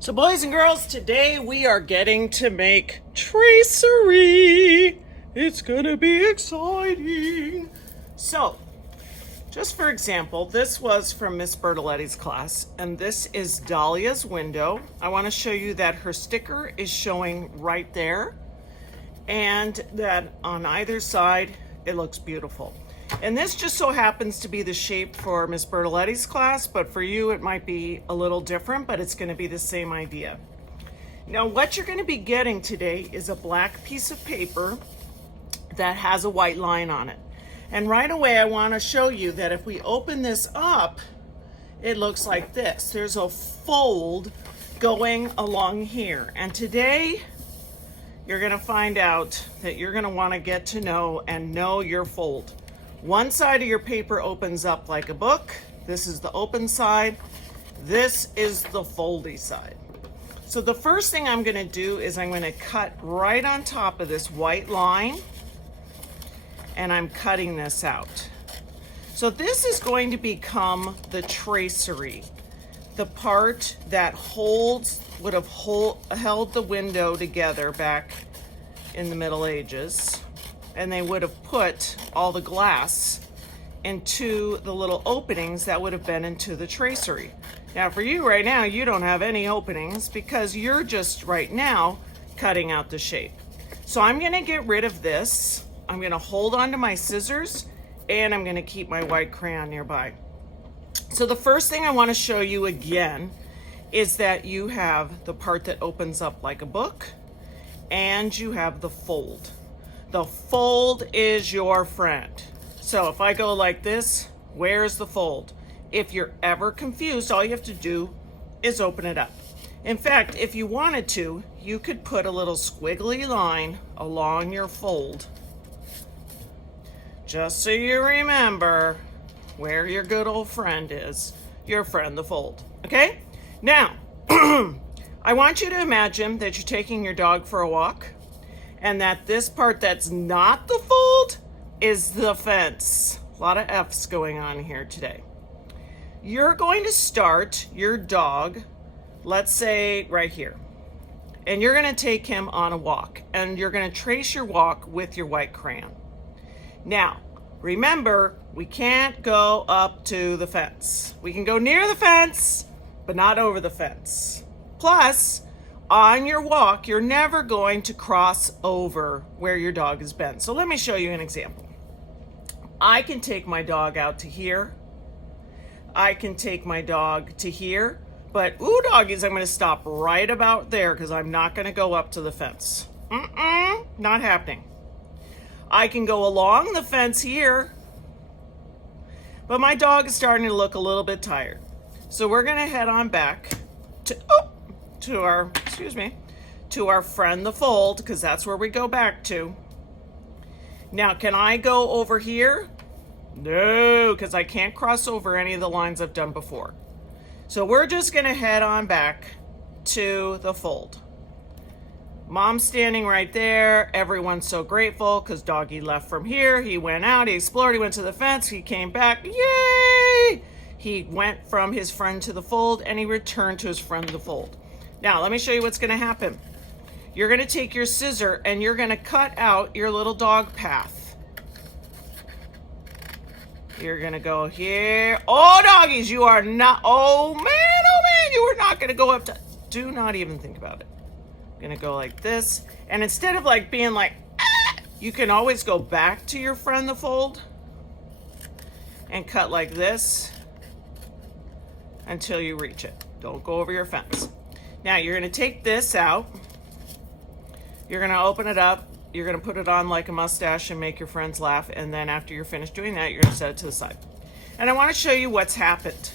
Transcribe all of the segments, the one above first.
So boys and girls, today we are getting to make tracery. It's gonna be exciting. So, just for example, this was from Miss Bertoletti's class, and this is Dahlia's window. I want to show you that her sticker is showing right there, and that on either side, it looks beautiful. And this just so happens to be the shape for Miss Bertoletti's class, but for you it might be a little different, but it's going to be the same idea. Now what you're going to be getting today is a black piece of paper that has a white line on it. And right away I want to show you that if we open this up, it looks like this. There's a fold going along here. And today you're going to find out that you're going to want to get to know and know your fold. One side of your paper opens up like a book. This is the open side. This is the foldy side. So the first thing I'm going to do is I'm going to cut right on top of this white line, and I'm cutting this out. So this is going to become the tracery, the part that would have held the window together back in the Middle Ages. And they would have put all the glass into the little openings that would have been into the tracery. Now for you right now, you don't have any openings because you're just right now cutting out the shape. So I'm gonna get rid of this. I'm gonna hold on to my scissors and I'm gonna keep my white crayon nearby. So the first thing I wanna show you again is that you have the part that opens up like a book and you have the fold. The fold is your friend. So if I go like this, where's the fold? If you're ever confused, all you have to do is open it up. In fact, if you wanted to, you could put a little squiggly line along your fold, just so you remember where your good old friend is, your friend the fold, okay? Now, I want you to imagine that you're taking your dog for a walk, and that this part that's not the fold is the fence. A lot of F's going on here today. You're going to start your dog, let's say right here, and you're going to take him on a walk, and you're going to trace your walk with your white crayon. Now, remember, we can't go up to the fence. We can go near the fence, but not over the fence. Plus, on your walk, you're never going to cross over where your dog has been. So let me show you an example. I can take my dog out to here. I can take my dog to here. But, ooh, doggies, I'm going to stop right about there because I'm not going to go up to the fence. Not happening. I can go along the fence here. But my dog is starting to look a little bit tired. So we're going to head on back to our friend the fold, because that's where we go back to. Now, can I go over here? No, because I can't cross over any of the lines I've done before. So we're just going to head on back to the fold. Mom's standing right there. Everyone's so grateful because doggy left from here. He went out, he explored, he went to the fence, he came back. Yay! He went from his friend to the fold and he returned to his friend to the fold. Now, let me show you what's going to happen. You're going to take your scissor and you're going to cut out your little dog path. You're going to go here. Oh, doggies, you are not, oh man, you are not going to go up to, do not even think about it. I'm going to go like this. And instead of like being like, you can always go back to your friend the fold and cut like this until you reach it. Don't go over your fence. Now you're going to take this out, you're going to open it up, you're going to put it on like a mustache and make your friends laugh, and then after you're finished doing that, you're going to set it to the side. And I want to show you what's happened.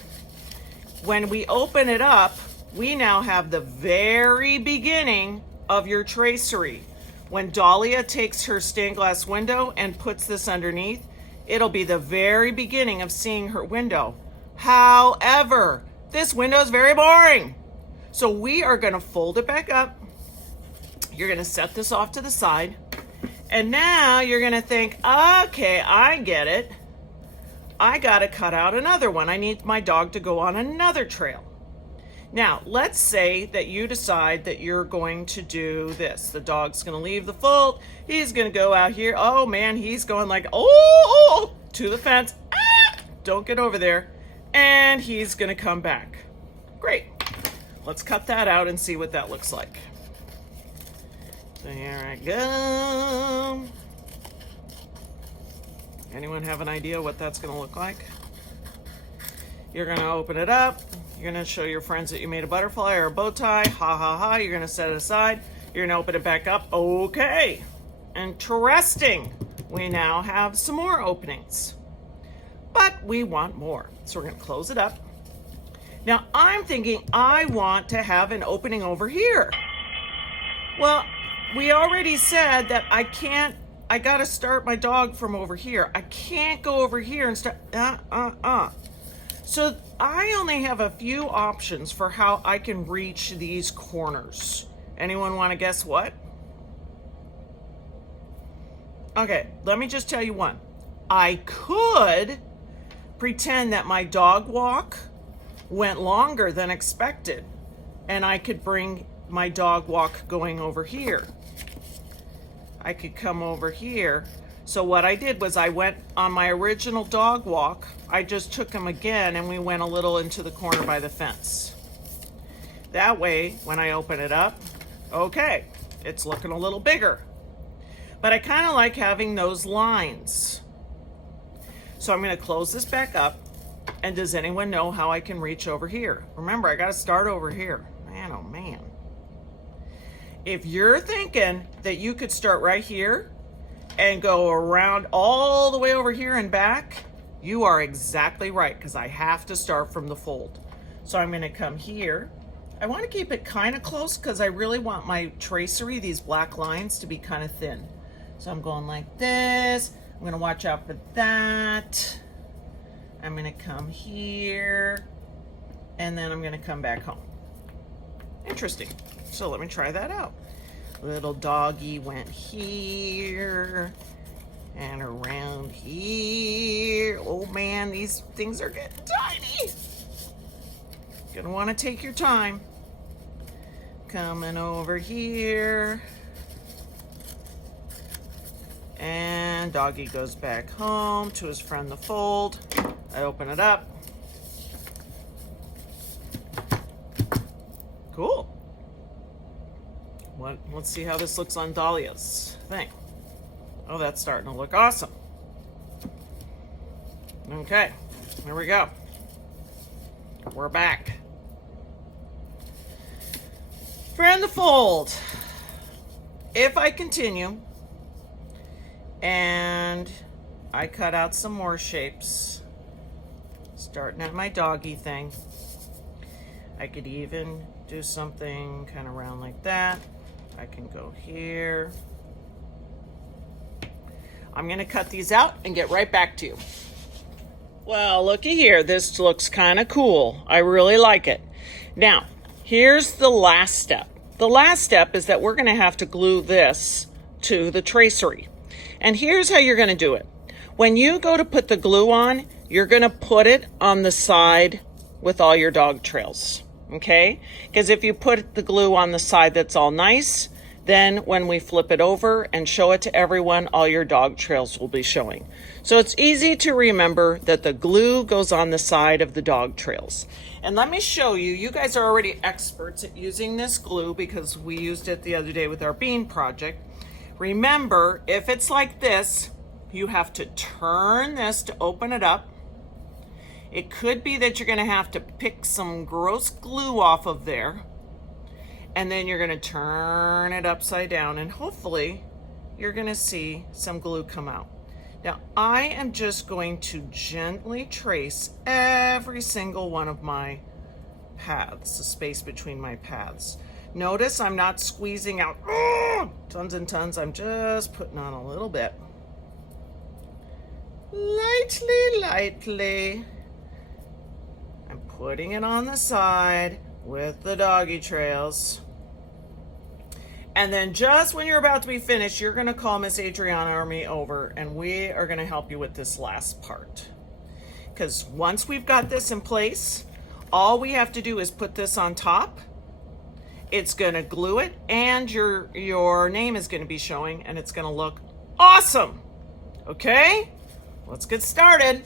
When we open it up, we now have the very beginning of your tracery. When Dahlia takes her stained glass window and puts this underneath, it'll be the very beginning of seeing her window. However, this window is very boring. So we are going to fold it back up. You're going to set this off to the side. And now you're going to think, okay, I get it. I got to cut out another one. I need my dog to go on another trail. Now, let's say that you decide that you're going to do this. The dog's going to leave the fold. He's going to go out here. Oh, man, he's going like, oh, to the fence. Ah, don't get over there. And he's going to come back. Great. Let's cut that out and see what that looks like. There I go. Anyone have an idea what that's going to look like? You're going to open it up. You're going to show your friends that you made a butterfly or a bow tie. Ha, ha, ha. You're going to set it aside. You're going to open it back up. Okay. Interesting. We now have some more openings. But we want more. So we're going to close it up. Now, I'm thinking I want to have an opening over here. Well, we already said that I got to start my dog from over here. I can't go over here and start, So I only have a few options for how I can reach these corners. Anyone want to guess what? Okay, let me just tell you one. I could pretend that my dog walk went longer than expected, and I could bring my dog walk going over here. I could come over here. So what I did was I went on my original dog walk. I just took him again and we went a little into the corner by the fence. That way, when I open it up, okay, it's looking a little bigger. But I kind of like having those lines. So I'm going to close this back up. And does anyone know how I can reach over here? Remember, I got to start over here. Man, oh man. If you're thinking that you could start right here and go around all the way over here and back, you are exactly right, because I have to start from the fold. So I'm going to come here. I want to keep it kind of close because I really want my tracery, these black lines, to be kind of thin. So I'm going like this. I'm going to watch out for that. I'm going to come here, and then I'm going to come back home. Interesting. So let me try that out. Little doggy went here and around here. Oh man, these things are getting tiny. Gonna want to take your time. Coming over here. And doggy goes back home to his friend the fold. I open it up. Cool. Let's see how this looks on Dahlia's thing. Oh, that's starting to look awesome. Okay, here we go. We're back. Friend the fold. If I continue and I cut out some more shapes, starting at my doggy thing, I could even do something kind of round like that. I can go here. I'm going to cut these out and get right back to you. Well, looky here. This looks kind of cool. I really like it. Now, here's the last step. The last step is that we're going to have to glue this to the tracery. And here's how you're going to do it. When you go to put the glue on, you're going to put it on the side with all your dog trails. Okay? Because if you put the glue on the side that's all nice, then when we flip it over and show it to everyone, all your dog trails will be showing. So it's easy to remember that the glue goes on the side of the dog trails. And let me show you, you guys are already experts at using this glue because we used it the other day with our bean project. Remember, if it's like this, you have to turn this to open it up. It could be that you're going to have to pick some gross glue off of there, and then you're going to turn it upside down, and hopefully you're going to see some glue come out. Now, I am just going to gently trace every single one of my paths, the space between my paths. Notice I'm not squeezing out tons and tons. I'm just putting on a little bit. Lightly, lightly. I'm putting it on the side with the doggy trails. And then just when you're about to be finished, you're going to call Miss Adriana or me over, and we are going to help you with this last part. Because once we've got this in place, All we have to do is put this on top. It's gonna glue it, and your name is gonna be showing, and it's gonna look awesome. Okay, let's get started.